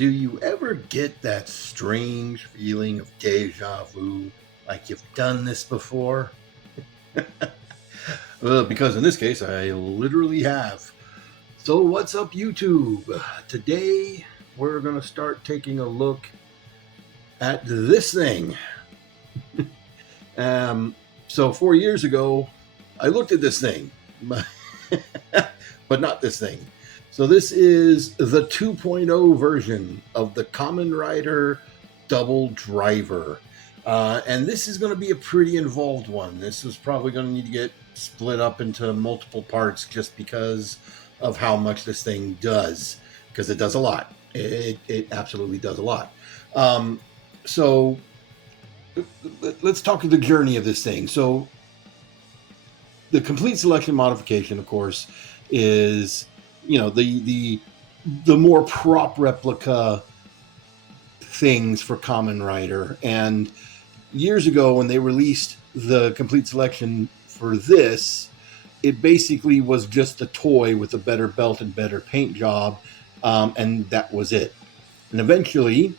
Do you ever get that strange feeling of deja vu, like you've done this before? Because in this case, I literally have. So, what's up, YouTube? Today, we're going to start taking a look at this thing. So, 4 years ago, I looked at this thing, but not this thing. So, this is the 2.0 version of the Kamen Rider Double Driver. And this is going to be a pretty involved one. This is probably going to need to get split up into multiple parts just because of how much this thing does, because it does a lot. It absolutely does a lot. So let's talk the journey of this thing. So the complete selection modification, of course, is the more prop replica things for Kamen Rider. And years ago, when they released the complete selection for this, it basically was just a toy with a better belt and better paint job, and that was it. And eventually,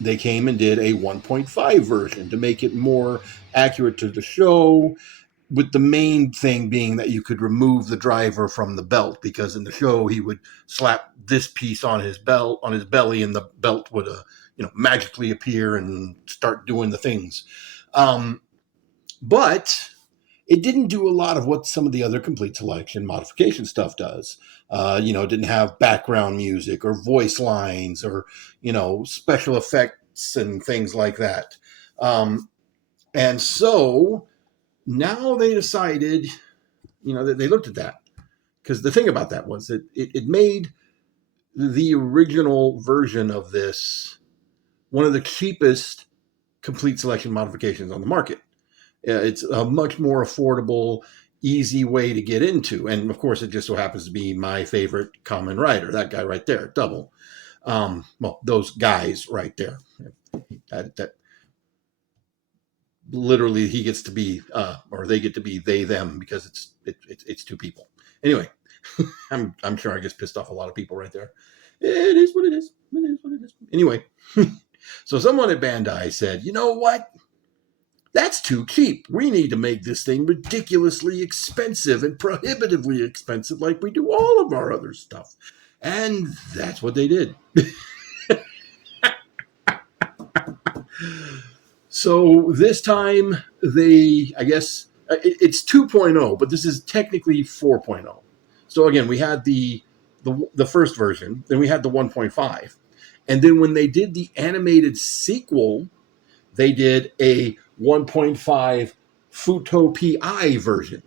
they came and did a 1.5 version to make it more accurate to the show, with the main thing being that you could remove the driver from the belt, because in the show he would slap this piece on his belt, on his belly, and the belt would magically appear and start doing the things. But it didn't do a lot of what some of the other complete selection modification stuff does. It didn't have background music or voice lines or, special effects and things like that. And so now they decided, that they looked at that. Because the thing about that was that it made the original version of this one of the cheapest complete selection modifications on the market. It's a much more affordable, easy way to get into. And of course, it just so happens to be my favorite Kamen Rider, that guy right there, Double. Those guys right there. That literally he gets to be, or they get to be they, them, because it's two people. Anyway, I'm sure I just pissed off a lot of people right there. It is what it is. It is what it is. Anyway, so someone at Bandai said, you know what? That's too cheap. We need to make this thing ridiculously expensive and prohibitively expensive like we do all of our other stuff. And that's what they did. So this time I guess, it's 2.0, but this is technically 4.0. So again, we had the first version, then we had the 1.5. And then when they did the animated sequel, they did a 1.5 Futo PI version.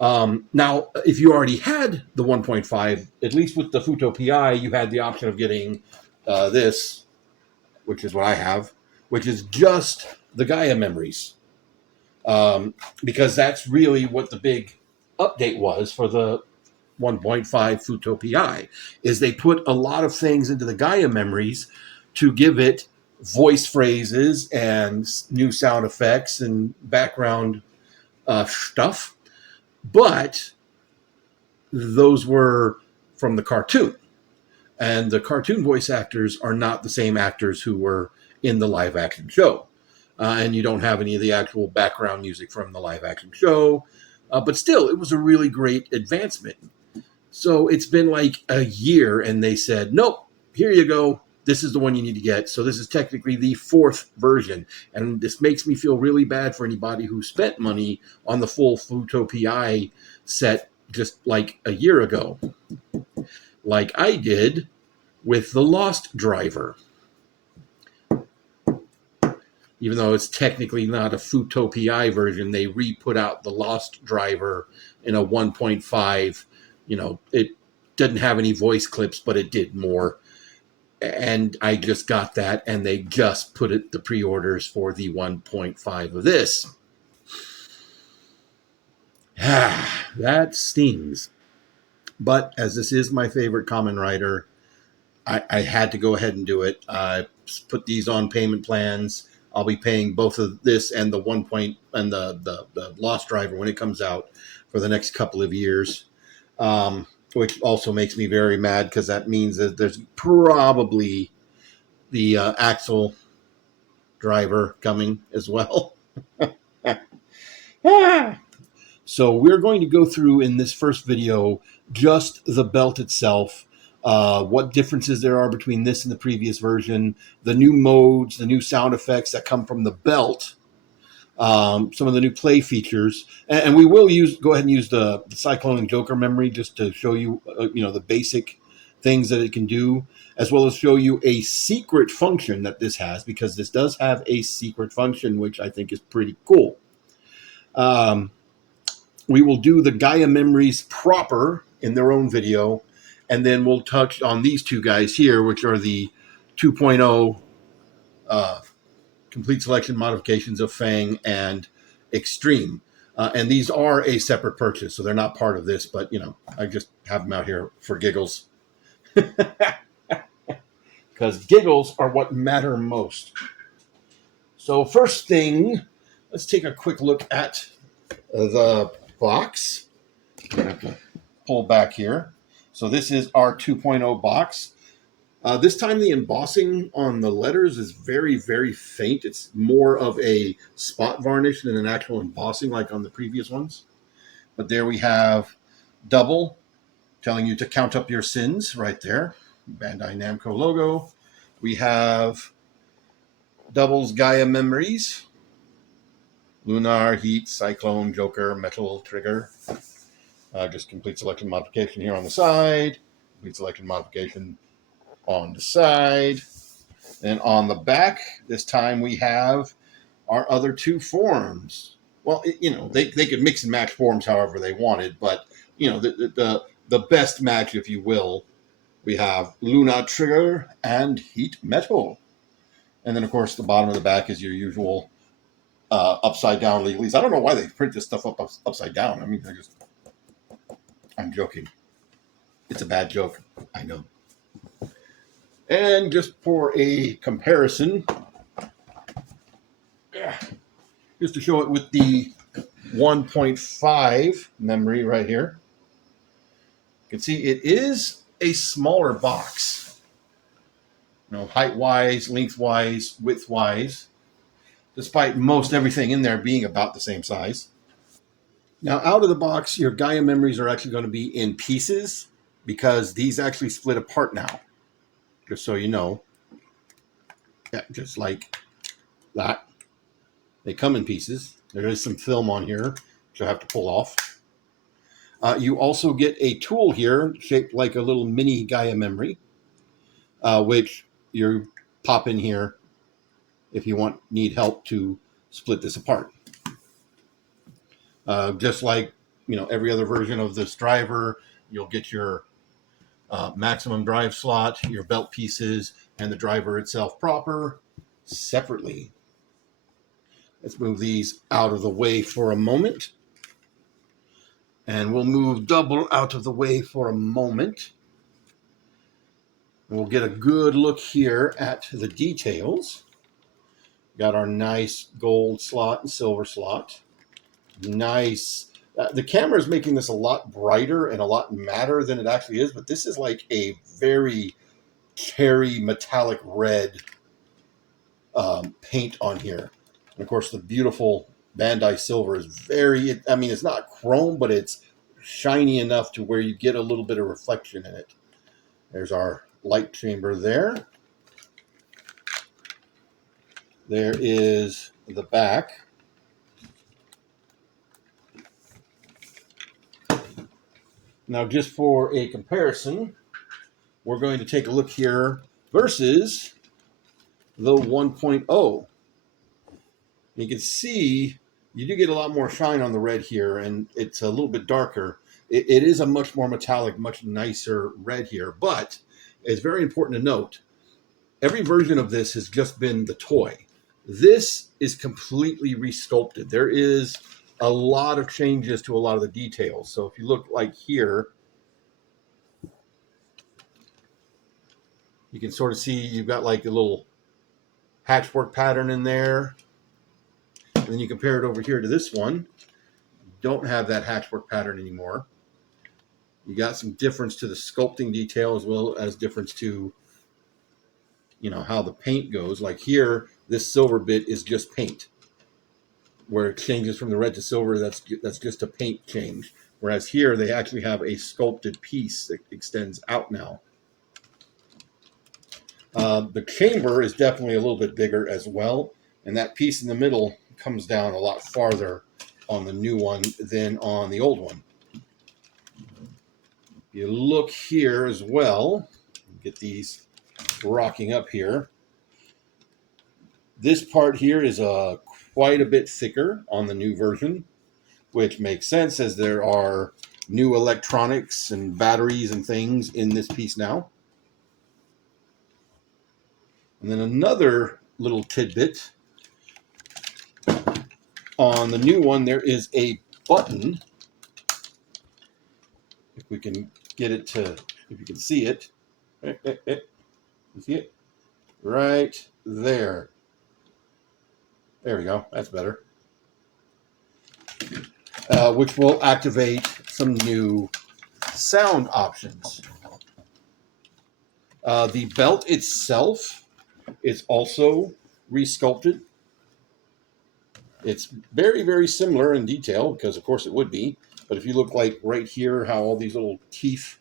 Now, if you already had the 1.5, at least with the Futo PI, you had the option of getting this, which is what I have, which is just the Gaia memories. Because that's really what the big update was for the 1.5 Futo PI, is they put a lot of things into the Gaia memories to give it voice phrases and new sound effects and background stuff. But those were from the cartoon. And the cartoon voice actors are not the same actors who were in the live action show. And you don't have any of the actual background music from the live action show. But still, it was a really great advancement. So it's been like a year, and they said, nope, here you go. This is the one you need to get. So this is technically the fourth version. And this makes me feel really bad for anybody who spent money on the full Futo PI set just like a year ago, like I did with the Lost Driver. Even though it's technically not a Futo PI version, they re-put out the Lost Driver in a 1.5. It didn't have any voice clips, but it did more. And I just got that, and they just put the pre-orders for the 1.5 of this. That stings. But as this is my favorite Kamen Rider, I had to go ahead and do it. I put these on payment plans. I'll be paying both of this and the the Lost Driver when it comes out for the next couple of years. Which also makes me very mad, because that means that there's probably the axle driver coming as well. So we're going to go through in this first video just the belt itself, what differences there are between this and the previous version, the new modes, the new sound effects that come from the belt, some of the new play features, and we will go ahead and use the Cyclone and Joker memory just to show you, the basic things that it can do, as well as show you a secret function that this has, because this does have a secret function, which I think is pretty cool. We will do the Gaia memories proper in their own video, and then we'll touch on these two guys here, which are the 2.0 complete selection modifications of Fang and Extreme. And these are a separate purchase, so they're not part of this, but, I just have them out here for giggles. Because giggles are what matter most. So first thing, let's take a quick look at the box. I'm going to pull back here. So this is our 2.0 box. This time the embossing on the letters is very, very faint. It's more of a spot varnish than an actual embossing like on the previous ones. But there we have double, telling you to count up your sins right there. Bandai Namco logo. We have doubles Gaia memories. Lunar, Heat, Cyclone, Joker, Metal, Trigger. Just complete selection modification here on the side. Complete selection modification on the side. And on the back, this time we have our other two forms. Well, they could mix and match forms however they wanted, but, the best match, if you will, we have Luna Trigger and Heat Metal. And then, of course, the bottom of the back is your usual upside down legalese. I don't know why they print this stuff upside down. I mean, I'm joking. It's a bad joke. I know. And just for a comparison, just to show it with the 1.5 memory right here, you can see it is a smaller box. Height-wise, length-wise, width-wise, despite most everything in there being about the same size. Now, out of the box, your Gaia memories are actually going to be in pieces, because these actually split apart now, just so you know. Yeah, just like that. They come in pieces. There is some film on here, which you'll have to pull off. You also get a tool here shaped like a little mini Gaia memory, which you pop in here if you need help to split this apart. Just like every other version of this driver, you'll get your maximum drive slot, your belt pieces, and the driver itself proper separately. Let's move these out of the way for a moment. And we'll move double out of the way for a moment. We'll get a good look here at the details. Got our nice gold slot and silver slot. Nice. The camera is making this a lot brighter and a lot matter than it actually is, but this is like a very cherry metallic red paint on here. And of course, the beautiful Bandai silver is it's not chrome, but it's shiny enough to where you get a little bit of reflection in it. There's our light chamber there. There is the back. Now, just for a comparison, we're going to take a look here versus the 1.0. You can see you do get a lot more shine on the red here, and it's a little bit darker. It is a much more metallic, much nicer red here, but it's very important to note, every version of this has just been the toy. This is completely resculpted. There is a lot of changes to a lot of the details. So if you look like here, you can sort of see you've got like a little patchwork pattern in there. And then you compare it over here to this one. You don't have that patchwork pattern anymore. You got some difference to the sculpting detail, as well as difference to, how the paint goes. Like here, this silver bit is just paint. Where it changes from the red to silver, that's just a paint change. Whereas here, they actually have a sculpted piece that extends out now. The chamber is definitely a little bit bigger as well, and that piece in the middle comes down a lot farther on the new one than on the old one. You look here as well, get these rocking up here. This part here is quite a bit thicker on the new version, which makes sense as there are new electronics and batteries and things in this piece now. And then another little tidbit. On the new one, there is a button. If we can get it to, if you can see it. You see it? Right there. There we go. That's better. Which will activate some new sound options. The belt itself is also resculpted. It's very, very similar in detail, because of course it would be. But if you look like right here, how all these little teeth,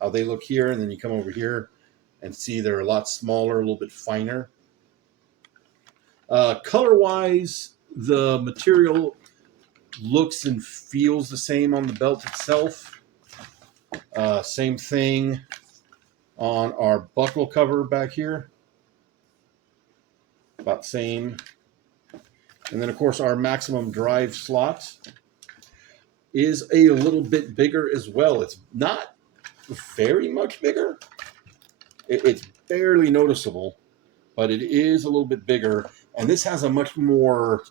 how they look here, and then you come over here and see they're a lot smaller, a little bit finer. Color-wise, the material looks and feels the same on the belt itself. Same thing on our buckle cover back here. About same. And then, of course, our maximum drive slot is a little bit bigger as well. It's not very much bigger. It's barely noticeable, but it is a little bit bigger. And this has a much more,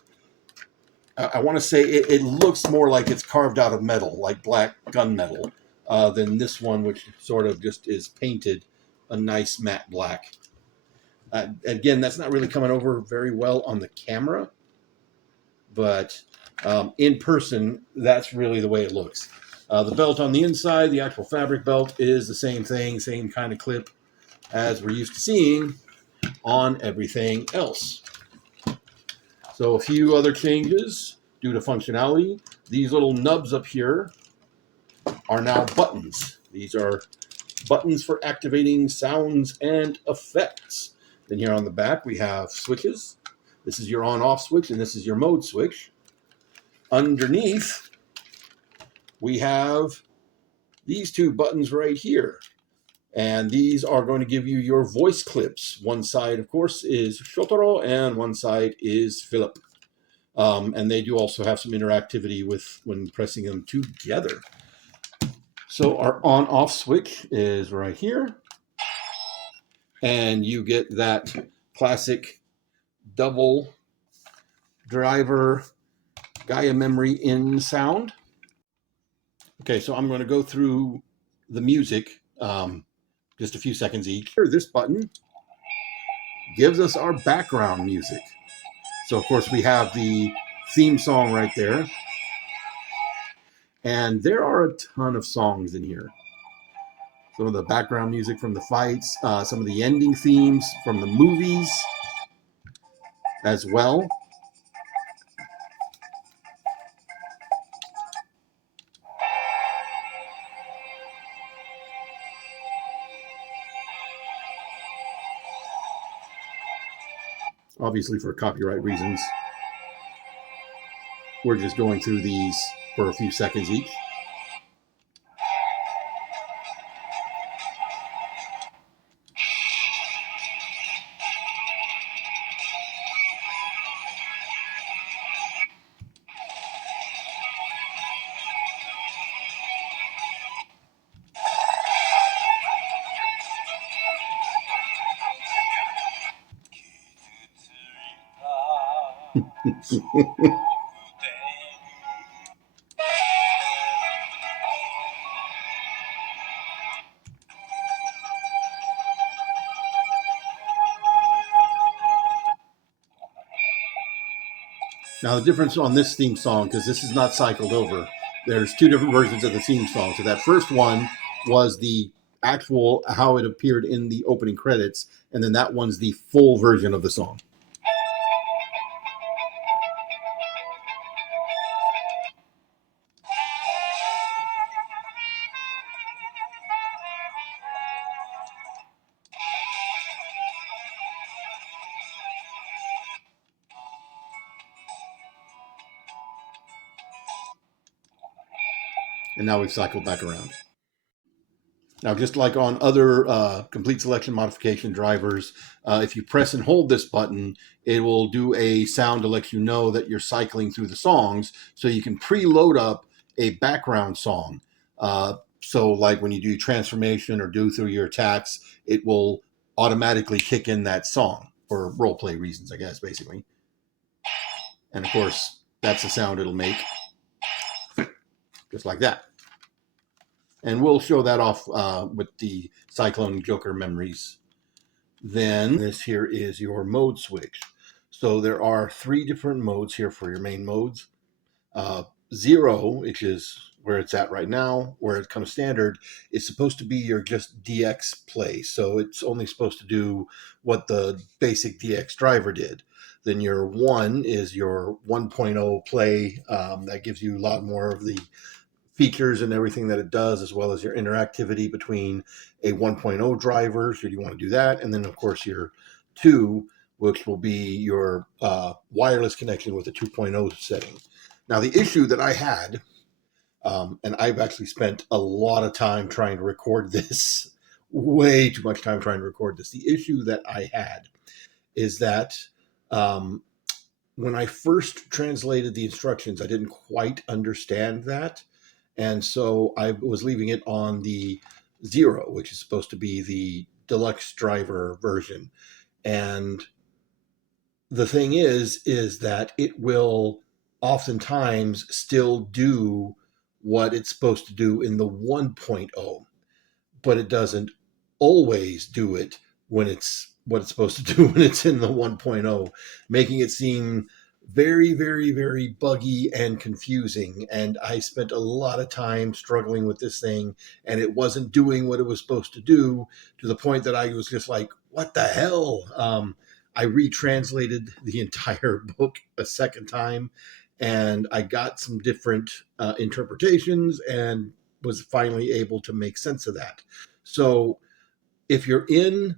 I want to say, it looks more like it's carved out of metal, like black gunmetal, than this one, which sort of just is painted a nice matte black. Again, that's not really coming over very well on the camera, but in person, that's really the way it looks. The belt on the inside, the actual fabric belt, is the same thing, same kind of clip as we're used to seeing on everything else. So a few other changes due to functionality. These little nubs up here are now buttons. These are buttons for activating sounds and effects. Then here on the back, we have switches. This is your on-off switch, and this is your mode switch. Underneath, we have these two buttons right here. And these are going to give you your voice clips. One side, of course, is Shotaro, and one side is Philip. And they do also have some interactivity with when pressing them together. So our on-off switch is right here. And you get that classic double driver Gaia memory in sound. Okay, so I'm going to go through the music, just a few seconds each. Here, this button gives us our background music. So, of course, we have the theme song right there. And there are a ton of songs in here. Some of the background music from the fights, some of the ending themes from the movies as well. Obviously, for copyright reasons, we're just going through these for a few seconds each. Now, the difference on this theme song, because this is not cycled over, there's two different versions of the theme song. So that first one was the actual how it appeared in the opening credits, and then that one's the full version of the song. And now we've cycled back around. Now, just like on other complete selection modification drivers, if you press and hold this button, it will do a sound to let you know that you're cycling through the songs, so you can preload up a background song. So like when you do transformation or do through your attacks, it will automatically kick in that song for role play reasons, I guess, basically. And of course, that's the sound it'll make, just like that. And we'll show that off with the Cyclone Joker memories. Then this here is your mode switch. So there are 3 different modes here for your main modes. 0, which is where it's at right now, where it comes standard, is supposed to be your just DX play. So it's only supposed to do what the basic DX driver did. Then your 1 is your 1.0 play. That gives you a lot more of the features and everything that it does, as well as your interactivity between a 1.0 driver, should you want to do that. And then, of course, your 2, which will be your wireless connection with the 2.0 setting. Now, the issue that I had, and I've actually spent a lot of time trying to record this, way too much time trying to record this. The issue that I had is that when I first translated the instructions, I didn't quite understand that. And so I was leaving it on the 0, which is supposed to be the deluxe driver version. And the thing is that it will oftentimes still do what it's supposed to do in the 1.0, but it doesn't always do it when it's what it's supposed to do when it's in the 1.0, making it seem very, very, very buggy and confusing. And I spent a lot of time struggling with this thing, and it wasn't doing what it was supposed to do, to the point that I was just like, what the hell? I retranslated the entire book a second time, and I got some different interpretations and was finally able to make sense of that. So if you're in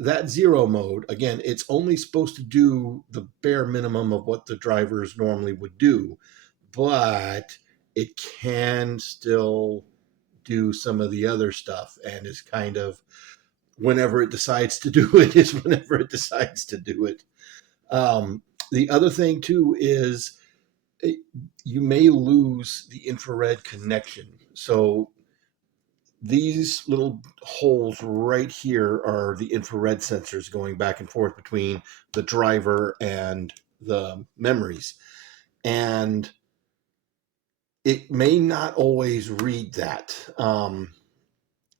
that 0 mode, again, it's only supposed to do the bare minimum of what the drivers normally would do, but it can still do some of the other stuff, and is kind of, whenever it decides to do it, is whenever it decides to do it. The other thing, too, is you may lose the infrared connection. So these little holes right here are the infrared sensors going back and forth between the driver and the memories. And it may not always read that.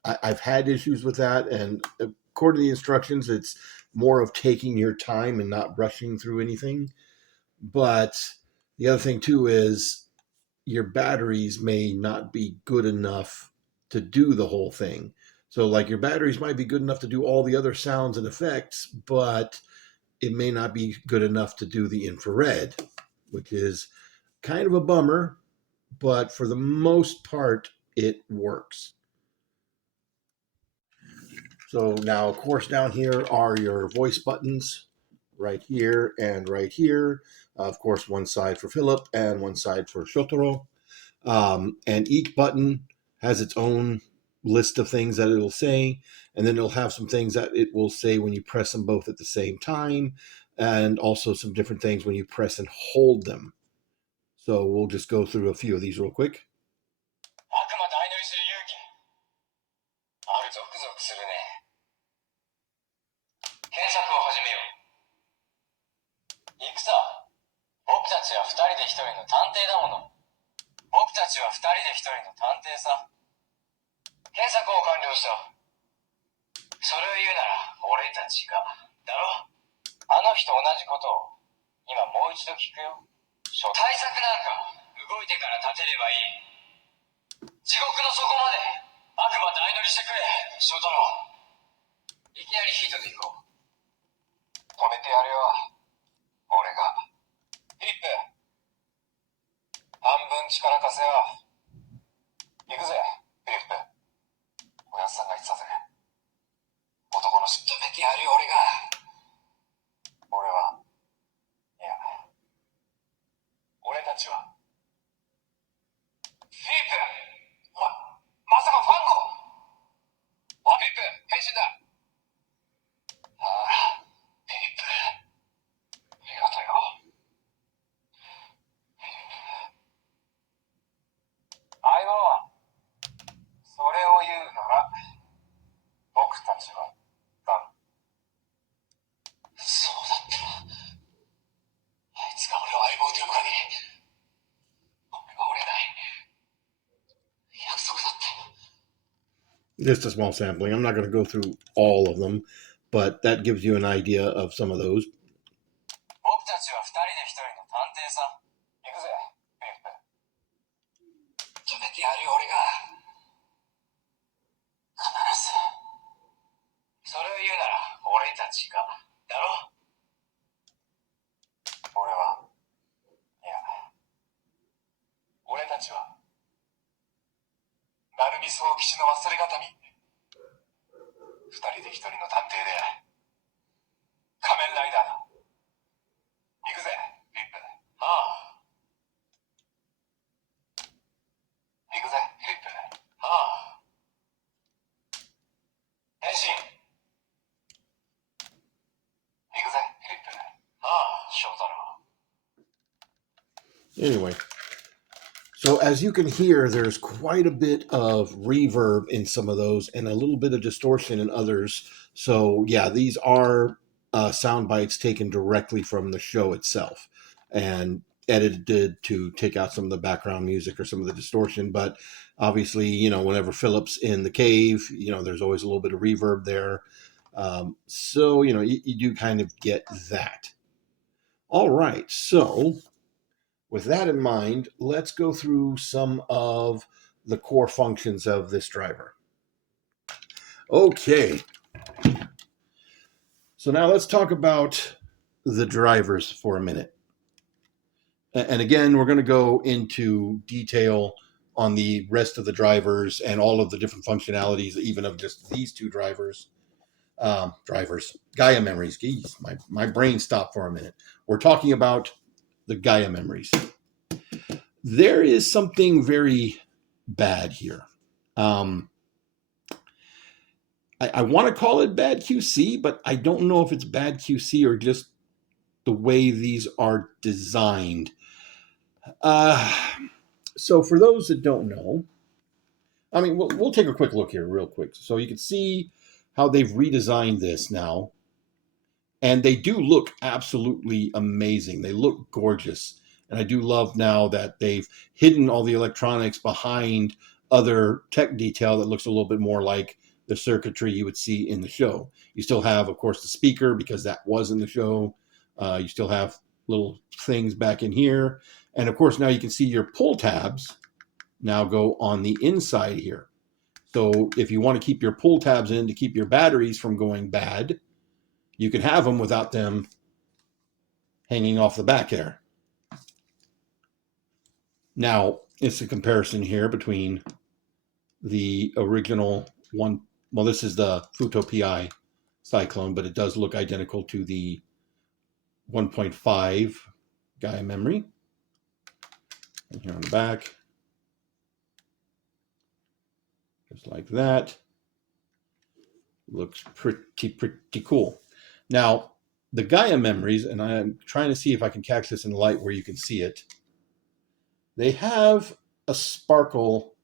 I've had issues with that, and according to the instructions, it's more of taking your time and not rushing through anything. But the other thing, too, is your batteries may not be good enough to do the whole thing. So like your batteries might be good enough to do all the other sounds and effects, but it may not be good enough to do the infrared, which is kind of a bummer, but for the most part, it works. So now, of course, down here are your voice buttons, right here and right here. Of course, one side for Philip and one side for Shotaro. And each button has its own list of things that it'll say, and then it'll have some things that it will say when you press them both at the same time, and also some different things when you press and hold them. So we'll just go through a few of these real quick. Just a small sampling. I'm not going to go through all of them, but that gives you an idea of some of those. Anyway, so as you can hear, there's quite a bit of reverb in some of those and a little bit of distortion in others. So yeah, these are sound bites taken directly from the show itself and edited to take out some of the background music or some of the distortion. But obviously, you know, whenever Philip's in the cave, you know, there's always a little bit of reverb there. So, you know, you do kind of get that. All right, so with that in mind, let's go through some of the core functions of this driver. Okay. So now let's talk about the drivers for a minute. And again, we're going to go into detail on the rest of the drivers and all of the different functionalities, even of just these two drivers. Gaia memories. Geez, my brain stopped for a minute. We're talking about the Gaia memories. There is something very bad here. I want to call it bad QC, but I don't know if it's bad QC or just the way these are designed. So for those that don't know, I mean, we'll take a quick look here real quick. So you can see how they've redesigned this now. And they do look absolutely amazing. They look gorgeous. And I do love now that they've hidden all the electronics behind other tech detail that looks a little bit more like the circuitry you would see in the show. You still have, of course, the speaker because that was in the show. You still have little things back in here. And of course, now you can see your pull tabs now go on the inside here. So if you want to keep your pull tabs in to keep your batteries from going bad, you can have them without them hanging off the back there. Now, it's a comparison here between the original one. Well, this is the Futo PI Cyclone, but it does look identical to the 1.5 Gaia memory. And here on the back, just like that. Looks pretty cool. Now, the Gaia memories, and I'm trying to see if I can catch this in the light where you can see it. They have a sparkle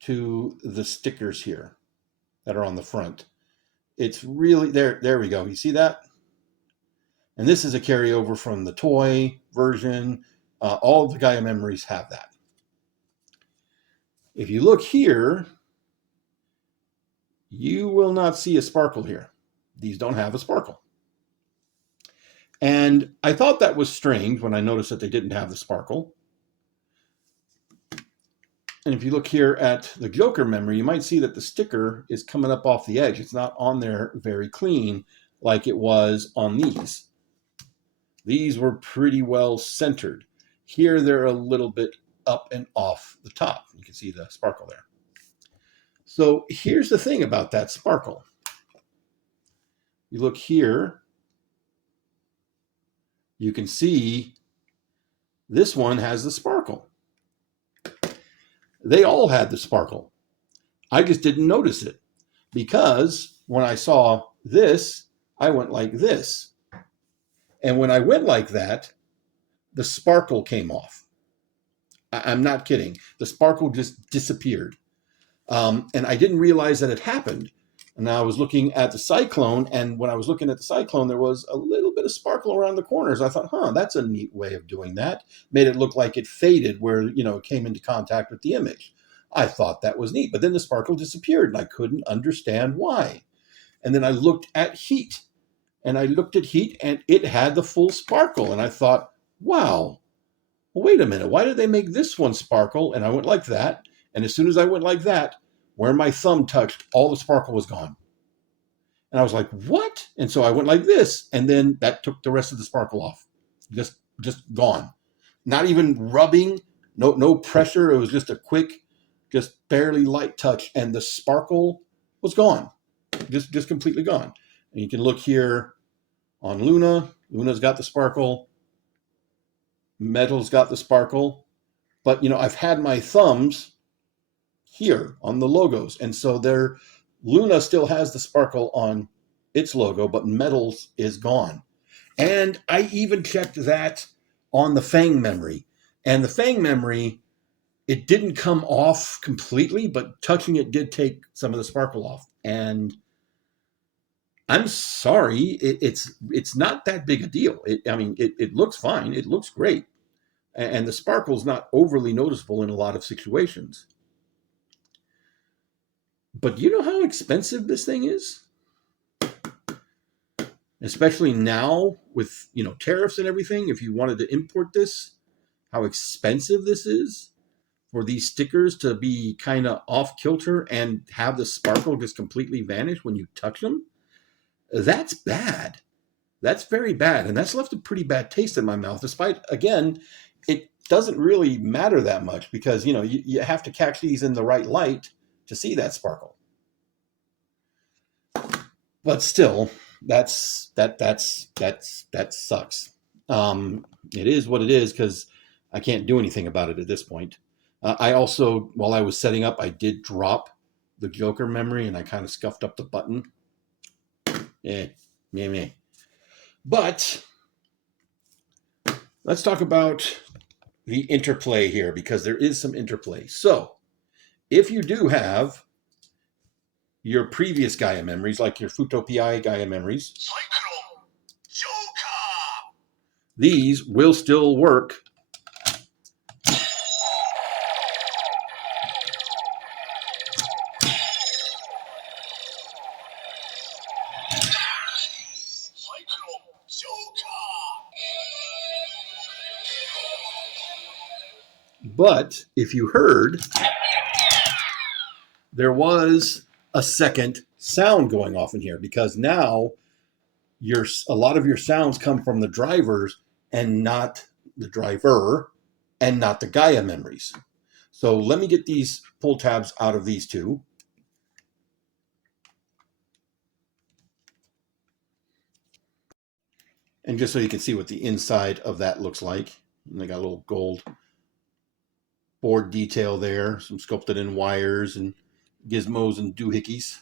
to the stickers here that are on the front. It's really there we go. You see that? And this is a carryover from the toy version. All of the Gaia memories have that. If you look here, you will not see a sparkle here. These don't have a sparkle. And I thought that was strange when I noticed that they didn't have the sparkle. And if you look here at the Joker memory, you might see that the sticker is coming up off the edge. It's not on there very clean like it was on these. These were pretty well centered. Here, they're a little bit up and off the top. You can see the sparkle there. So here's the thing about that sparkle. You look here, you can see this one has the sparkle. They all had the sparkle. I just didn't notice it because when I saw this, I went like this. And when I went like that, the sparkle came off. I'm not kidding. The sparkle just disappeared. And I didn't realize that it happened. And I was looking at the Cyclone, and when I was looking at the Cyclone, there was a little bit of sparkle around the corners. I thought, that's a neat way of doing that. Made it look like it faded where, it came into contact with the image. I thought that was neat, but then the sparkle disappeared, and I couldn't understand why. And then I looked at heat, and it had the full sparkle, and I thought, wow, well, wait a minute, why did they make this one sparkle? And I went like that, and as soon as I went like that, where my thumb touched, all the sparkle was gone. And I was like, what? And so I went like this, and then that took the rest of the sparkle off. Just gone. Not even rubbing, no pressure. It was just a quick, just barely light touch, and the sparkle was gone. Just completely gone. And you can look here on Luna. Luna's got the sparkle. Metal's got the sparkle. But, I've had my thumbs here on the logos. And so Luna still has the sparkle on its logo, but Metal's is gone. And I even checked that on the Fang memory. And the Fang memory, it didn't come off completely, but touching it did take some of the sparkle off. And I'm sorry, it's not that big a deal. It looks fine. It looks great. And the sparkle's not overly noticeable in a lot of situations. But do you know how expensive this thing is? Especially now with, tariffs and everything, if you wanted to import this, how expensive this is for these stickers to be kind of off kilter and have the sparkle just completely vanish when you touch them. That's bad. That's very bad. And that's left a pretty bad taste in my mouth, despite, again, it doesn't really matter that much because, you have to catch these in the right light to see that sparkle. But still, that sucks. It is what it is because I can't do anything about it at this point. I also, while I was setting up, I did drop the Joker memory and I kind of scuffed up the button. Yeah. But let's talk about the interplay here because there is some interplay. So if you do have your previous Gaia memories, like your Futopi Gaia memories, these will still work. But if you heard, there was a second sound going off in here because now a lot of your sounds come from the drivers and not the driver and not the Gaia memories. So let me get these pull tabs out of these two. And just so you can see what the inside of that looks like. And they got a little gold board detail there, some sculpted in wires and gizmos and doohickeys.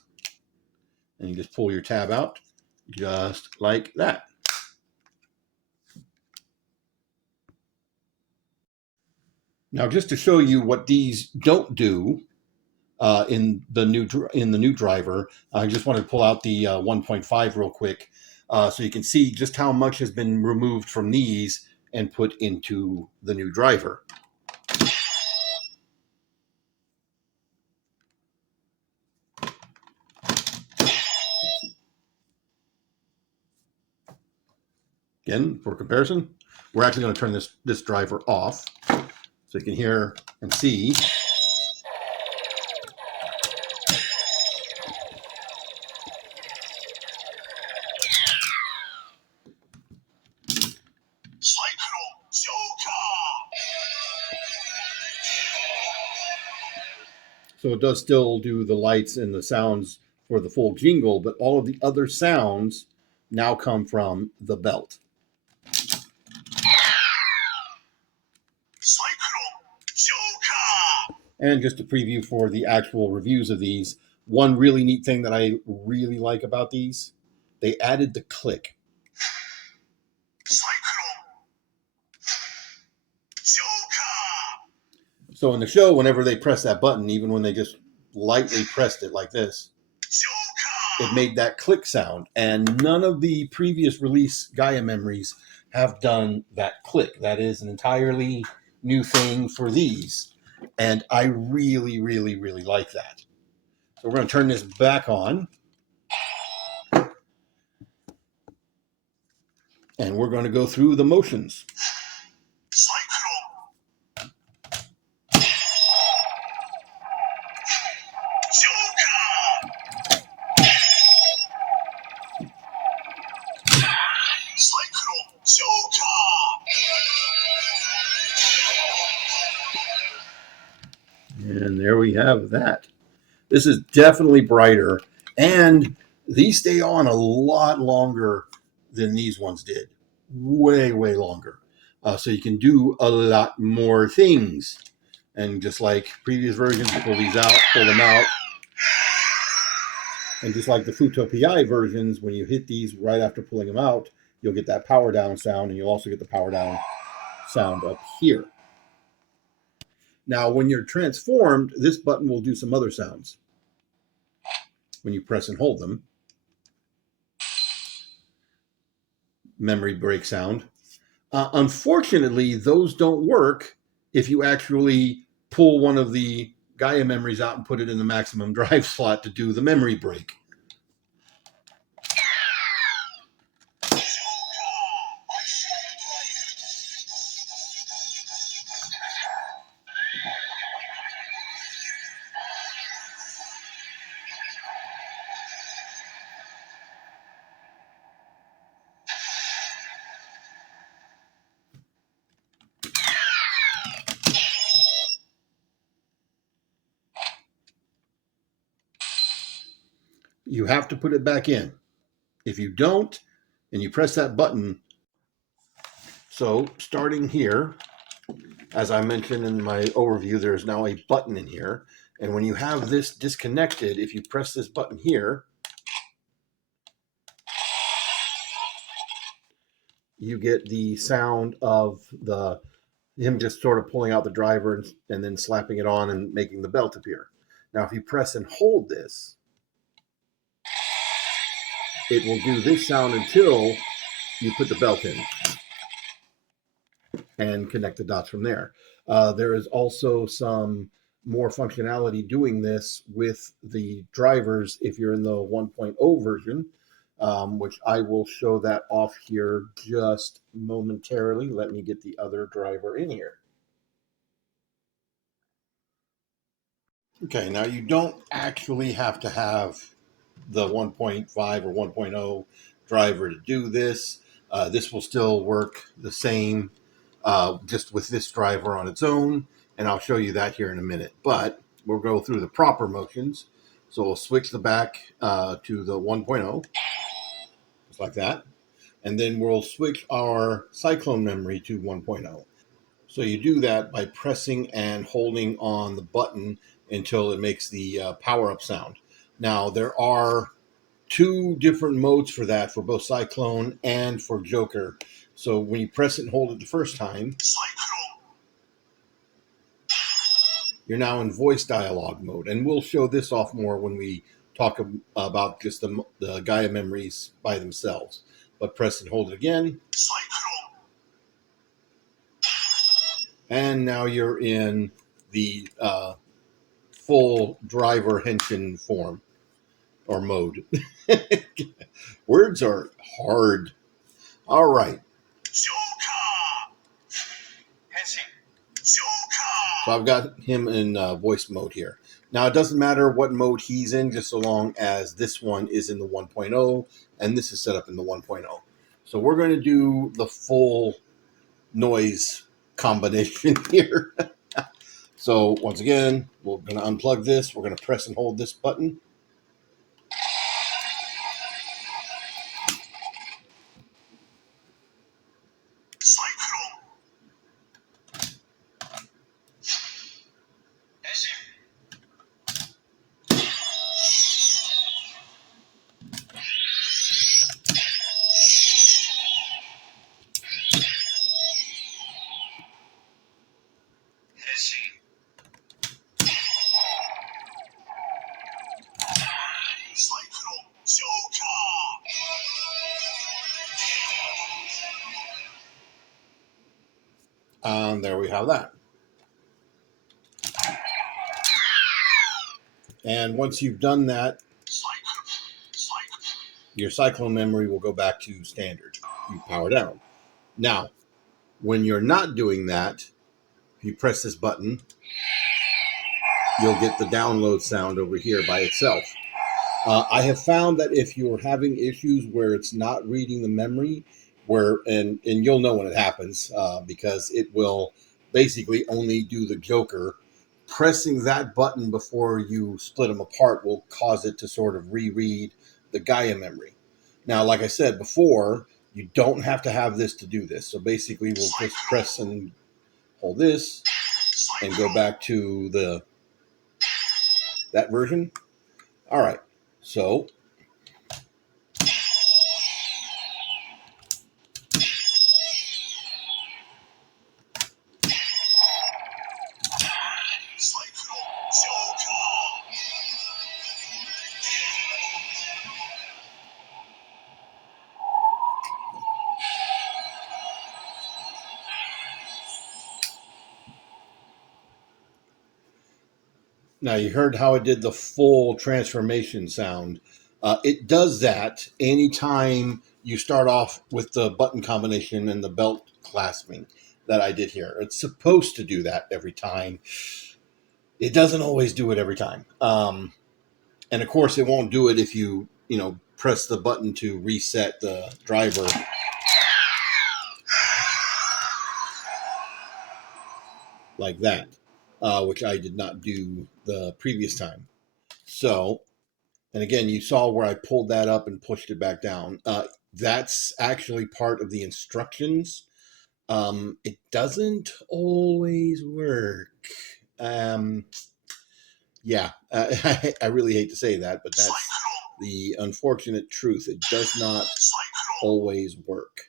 And you just pull your tab out just like that. Now, just to show you what these don't do in the new driver, I just wanted to pull out the 1.5 real quick so you can see just how much has been removed from these and put into the new driver. Again, for comparison, we're actually going to turn this driver off so you can hear and see So it does still do the lights and the sounds for the full jingle, but all of the other sounds now come from the belt. And just a preview for the actual reviews of these, one really neat thing that I really like about these, they added the click. So in the show, whenever they press that button, even when they just lightly pressed it like this, it made that click sound. And none of the previous release Gaia memories have done that click. That is an entirely new thing for these. And I really, really, really like that. So we're going to turn this back on. And we're going to go through the motions. And there we have that. This is definitely brighter, and these stay on a lot longer than these ones did. Way, way longer. So you can do a lot more things. And just like previous versions, pull these out, pull them out. And just like the Futo PI versions, when you hit these right after pulling them out, you'll get that power down sound, and you'll also get the power down sound up here. Now, when you're transformed, this button will do some other sounds when you press and hold them. Memory break sound. Unfortunately, those don't work if you actually pull one of the Gaia memories out and put it in the maximum drive slot to do the memory break. You have to put it back in. If you don't, and you press that button, so starting here, as I mentioned in my overview, there's now a button in here. And when you have this disconnected, if you press this button here, you get the sound of him just sort of pulling out the driver and then slapping it on and making the belt appear. Now, if you press and hold this, it will do this sound until you put the belt in and connect the dots from there. There is also some more functionality doing this with the drivers if you're in the 1.0 version, which I will show that off here just momentarily. Let me get the other driver in here. Okay, now you don't actually have to have the 1.5 or 1.0 driver to do this. This will still work the same just with this driver on its own, and I'll show you that here in a minute. But we'll go through the proper motions. So we'll switch the back to the 1.0, just like that. And then we'll switch our cyclone memory to 1.0. So you do that by pressing and holding on the button until it makes the power up sound. Now, there are two different modes for that, for both Cyclone and for Joker. So when you press it and hold it the first time, you're now in voice dialogue mode. And we'll show this off more when we talk about just the Gaia memories by themselves. But press and hold it again. And now you're in the full driver henshin form or mode. Words are hard. All right. So I've got him in voice mode here. Now, it doesn't matter what mode he's in, just so long as this one is in the 1.0 and this is set up in the 1.0. So we're going to do the full noise combination here. So once again, we're going to unplug this. We're going to press and hold this button. And there we have that. And once you've done that, your cyclone memory will go back to standard. You power down. Now, when you're not doing that, if you press this button, you'll get the download sound over here by itself. I have found that if you're having issues where it's not reading the memory, and you'll know when it happens because it will basically only do the Joker. Pressing that button before you split them apart will cause it to sort of reread the Gaia memory. Now, like I said before, you don't have to have this to do this. So basically, we'll just press and hold this and go back to that version. All right. So now you heard how it did the full transformation sound. It does that anytime you start off with the button combination and the belt clasping that I did here. It's supposed to do that every time. It doesn't always do it every time. And of course, it won't do it if you press the button to reset the driver like that, which I did not do the previous time. So, and again, you saw where I pulled that up and pushed it back down. That's actually part of the instructions. It doesn't always work. Yeah, I really hate to say that, but that's the unfortunate truth. It does not always work.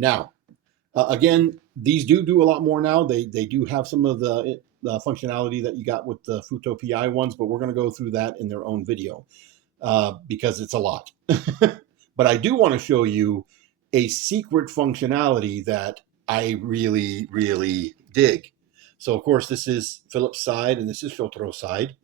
Now, again, these do a lot more now. They do have some of the functionality that you got with the Futo PI ones, but we're going to go through that in their own video because it's a lot. But I do want to show you a secret functionality that I really, really dig. So, of course, this is Philip's side and this is Shotaro's side.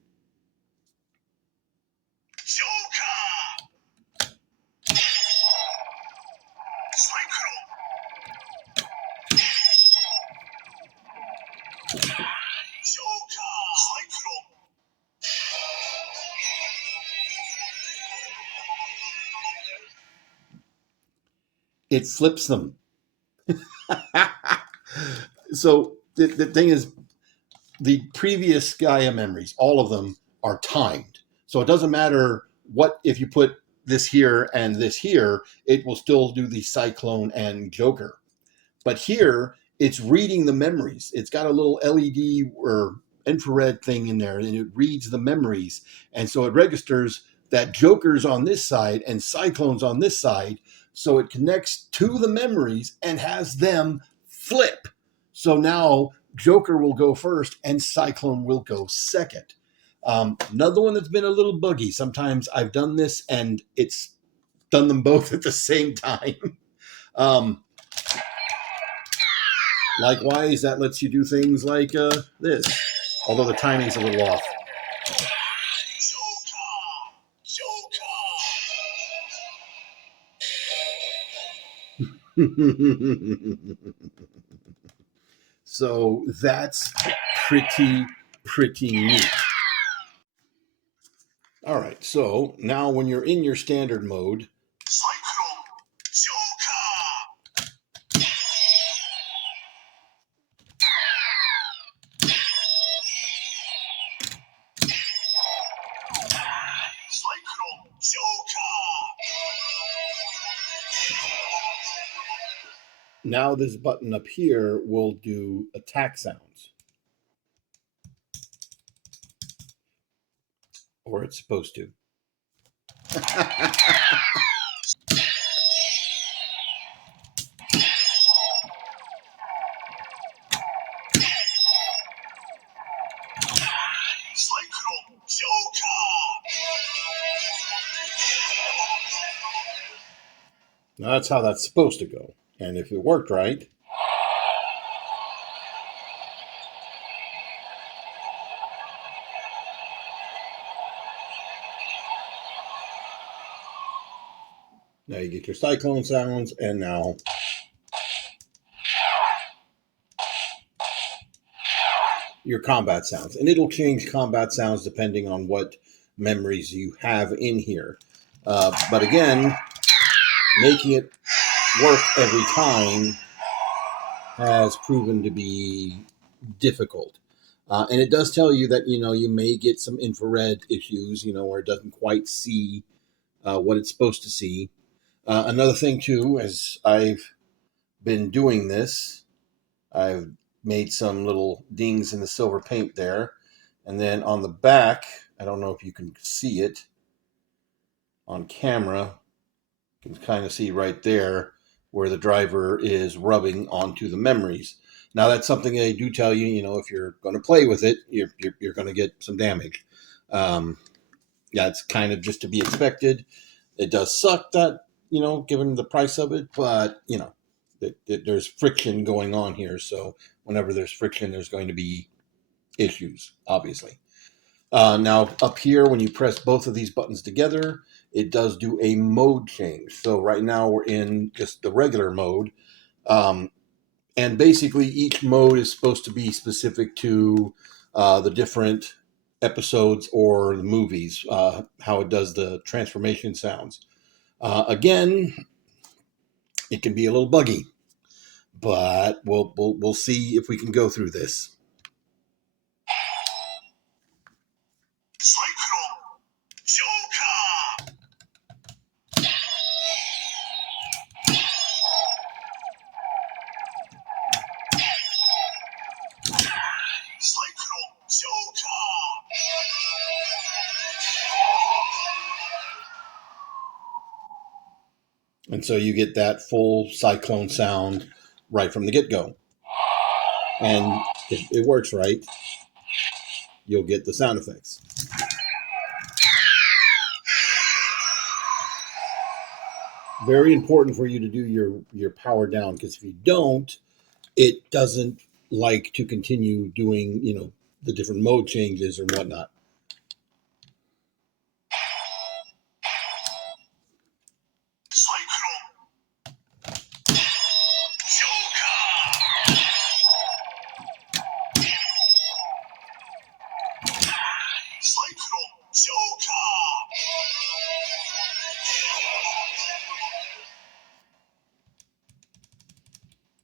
It flips them. So the thing is, the previous Gaia memories, all of them are timed. So it doesn't matter what, if you put this here and this here, it will still do the Cyclone and Joker. But here, it's reading the memories. It's got a little LED or infrared thing in there, and it reads the memories. And so it registers that Joker's on this side and Cyclone's on this side. So it connects to the memories and has them flip. So now Joker will go first and Cyclone will go second. Another one that's been a little buggy. Sometimes I've done this and it's done them both at the same time. Likewise, that lets you do things like this, although the timing's a little off. So that's pretty neat. All right, so now when you're in your standard mode, now this button up here will do attack sounds, or it's supposed to. Now that's how that's supposed to go. And if it worked right, now you get your cyclone sounds, and now your combat sounds. And it'll change combat sounds depending on what memories you have in here. But again, making it work every time has proven to be difficult. And it does tell you that, you may get some infrared issues, where it doesn't quite see what it's supposed to see. Another thing, too, as I've been doing this, I've made some little dings in the silver paint there. And then on the back, I don't know if you can see it on camera. You can kind of see right there where the driver is rubbing onto the memories. Now, that's something they do tell you, if you're going to play with it, you're going to get some damage. Yeah, it's kind of just to be expected. It does suck that, given the price of it, but, there's friction going on here. So whenever there's friction, there's going to be issues, obviously. Now, up here, when you press both of these buttons together, it does do a mode change. So right now we're in just the regular mode. And basically, each mode is supposed to be specific to the different episodes or the movies, how it does the transformation sounds. Again, it can be a little buggy, but we'll see if we can go through this. And so you get that full cyclone sound right from the get-go. And if it works right, you'll get the sound effects. Very important for you to do your power down, because if you don't, it doesn't like to continue doing, the different mode changes or whatnot.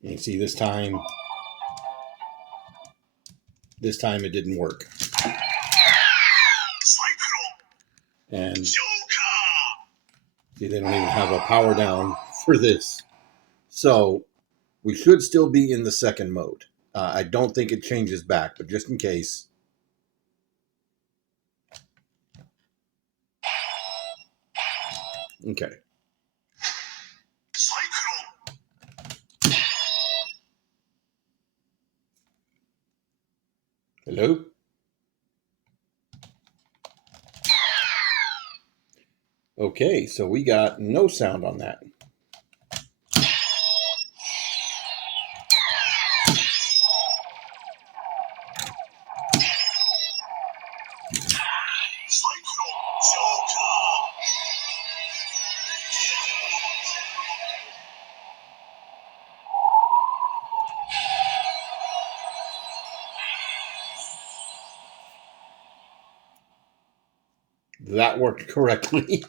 And see, this time it didn't work. And see, they don't even have a power down for this. So we should still be in the second mode. I don't think it changes back, but just in case. Okay. Hello? Okay, so we got no sound on that. That worked correctly.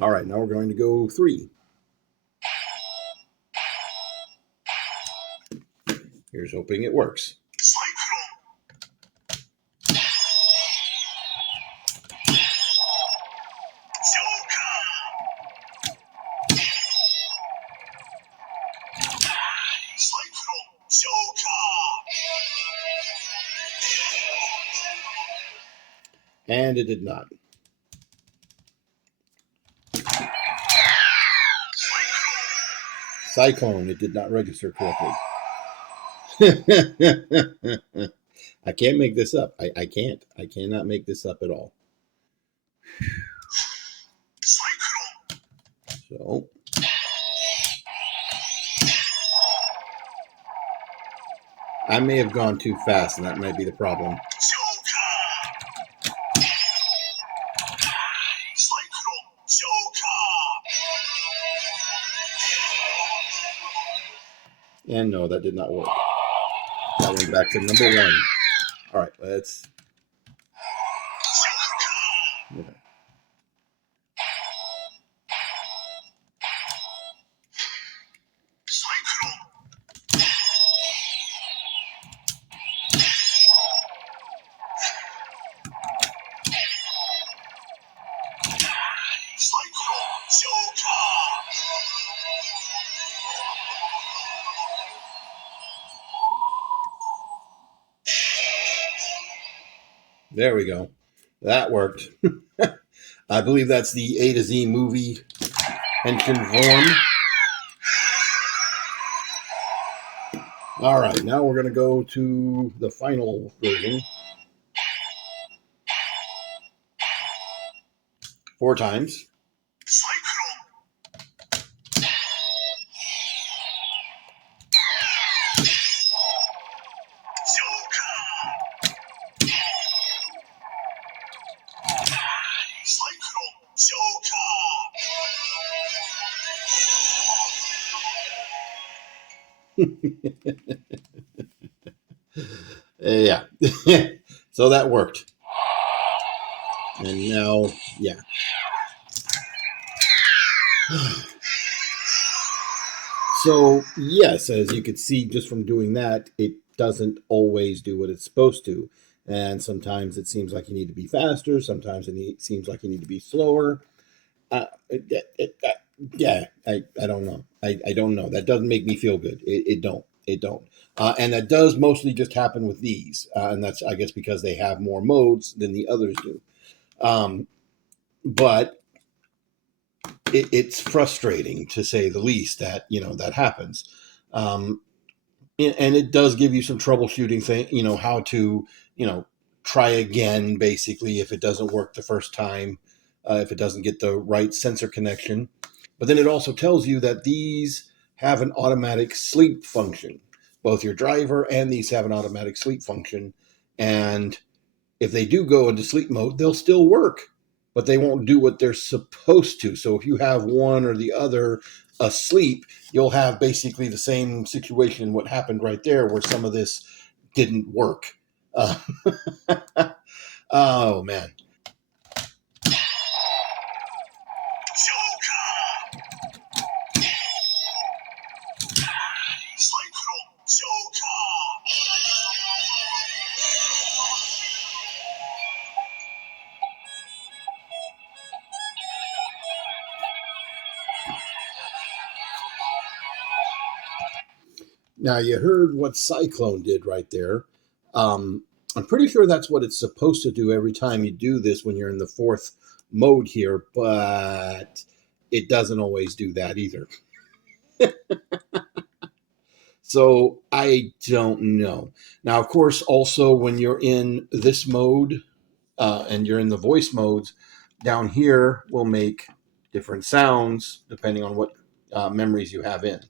All right, now we're going to go 3. Here's hoping it works. And it did not. Cyclone, it did not register correctly. I can't make this up. I can't. I cannot make this up at all. So I may have gone too fast, and that might be the problem. And no, that did not work. That went back to number 1. All right, let's. Okay. There we go. That worked. I believe that's the A to Z movie engine form. All right, now we're going to go to the final version. 4 times. Yeah. So that worked. And now, yeah. So, yes, as you could see just from doing that, it doesn't always do what it's supposed to. And sometimes it seems like you need to be faster. Sometimes it seems like you need to be slower. Yeah, I don't know. I don't know. That doesn't make me feel good. It don't. It don't. And that does mostly just happen with these. And that's, I guess, because they have more modes than the others do. But it's frustrating, to say the least, that, that happens. And it does give you some troubleshooting thing, how to, try again, basically, if it doesn't work the first time, if it doesn't get the right sensor connection. But then it also tells you that these have an automatic sleep function. Both your driver and these have an automatic sleep function. And if they do go into sleep mode, they'll still work, but they won't do what they're supposed to. So if you have one or the other asleep, you'll have basically the same situation, what happened right there, where some of this didn't work. Oh, man. Now, you heard what Cyclone did right there. I'm pretty sure that's what it's supposed to do every time you do this when you're in the 4th mode here, but it doesn't always do that either. So I don't know. Now, of course, also when you're in this mode and you're in the voice modes, down here will make different sounds depending on what memories you have in.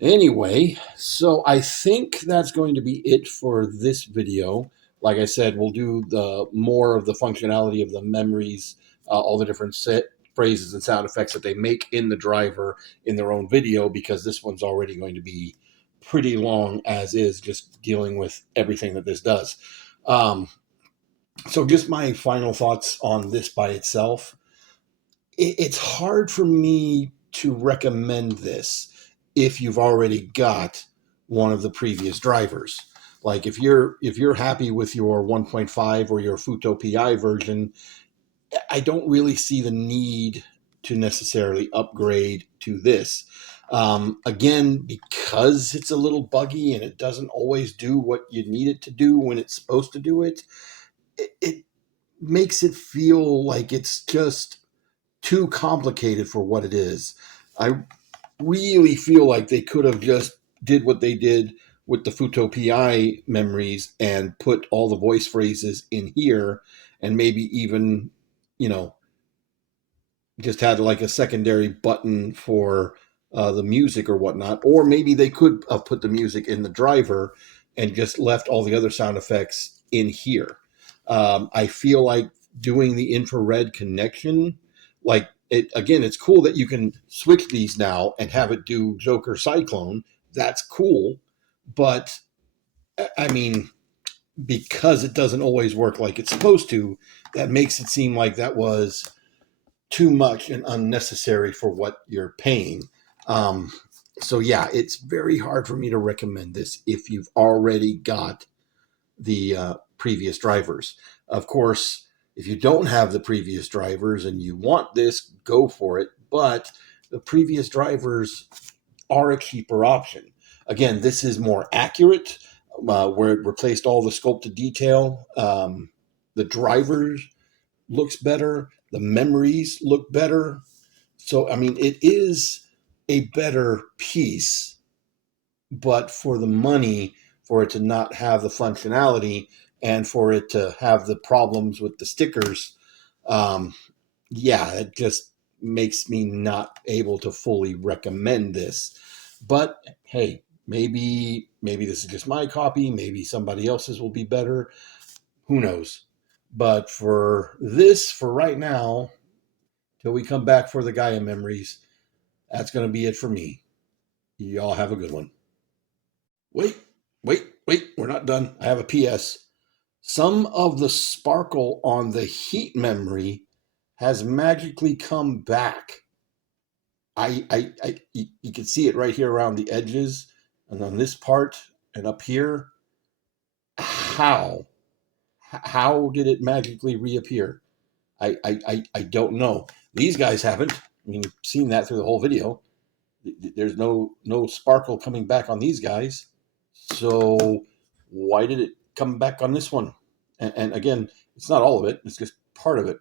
Anyway, so I think that's going to be it for this video. Like I said, we'll do the more of the functionality of the memories, all the different set phrases and sound effects that they make in the driver in their own video, because this one's already going to be pretty long as is, just dealing with everything that this does. So just my final thoughts on this by itself. It's hard for me to recommend this if you've already got one of the previous drivers. Like if you're happy with your 1.5 or your Futo PI version, I don't really see the need to necessarily upgrade to this. Again, because it's a little buggy and it doesn't always do what you need it to do when it's supposed to do it, it makes it feel like it's just too complicated for what it is. I really feel like they could have just did what they did with the Futo PI memories and put all the voice phrases in here, and maybe even, you know, just had like a secondary button for the music or whatnot. Or maybe they could have put the music in the driver and just left all the other sound effects in here. I feel like doing the infrared connection, like it again, it's cool that you can switch these now and have it do Joker Cyclone. That's cool. But I mean, because it doesn't always work like it's supposed to, that makes it seem like that was too much and unnecessary for what you're paying. Um, so yeah, it's very hard for me to recommend this if you've already got the previous drivers. Of course, if you don't have the previous drivers and you want this, go for it. But the previous drivers are a cheaper option. Again, this is more accurate, where it replaced all the sculpted detail. The drivers looks better. The memories look better. So, I mean, it is a better piece, but for the money, for it to not have the functionality and for it to have the problems with the stickers, um, yeah, it just makes me not able to fully recommend this. But hey, maybe this is just my copy. Maybe somebody else's will be better. Who knows? But for this, for right now, till we come back for the Gaia memories, that's going to be it for me. Y'all have a good one. Wait, we're not done. I have a PS. Some of the sparkle on the heat memory has magically come back. You can see it right here around the edges and on this part and up here. How? How did it magically reappear? I don't know. These guys haven't. I mean, you've seen that through the whole video. There's no sparkle coming back on these guys. So why did it come back on this one? And again, it's not all of it. It's just part of it.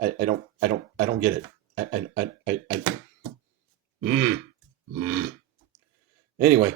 I don't get it. I mm, mm. Anyway,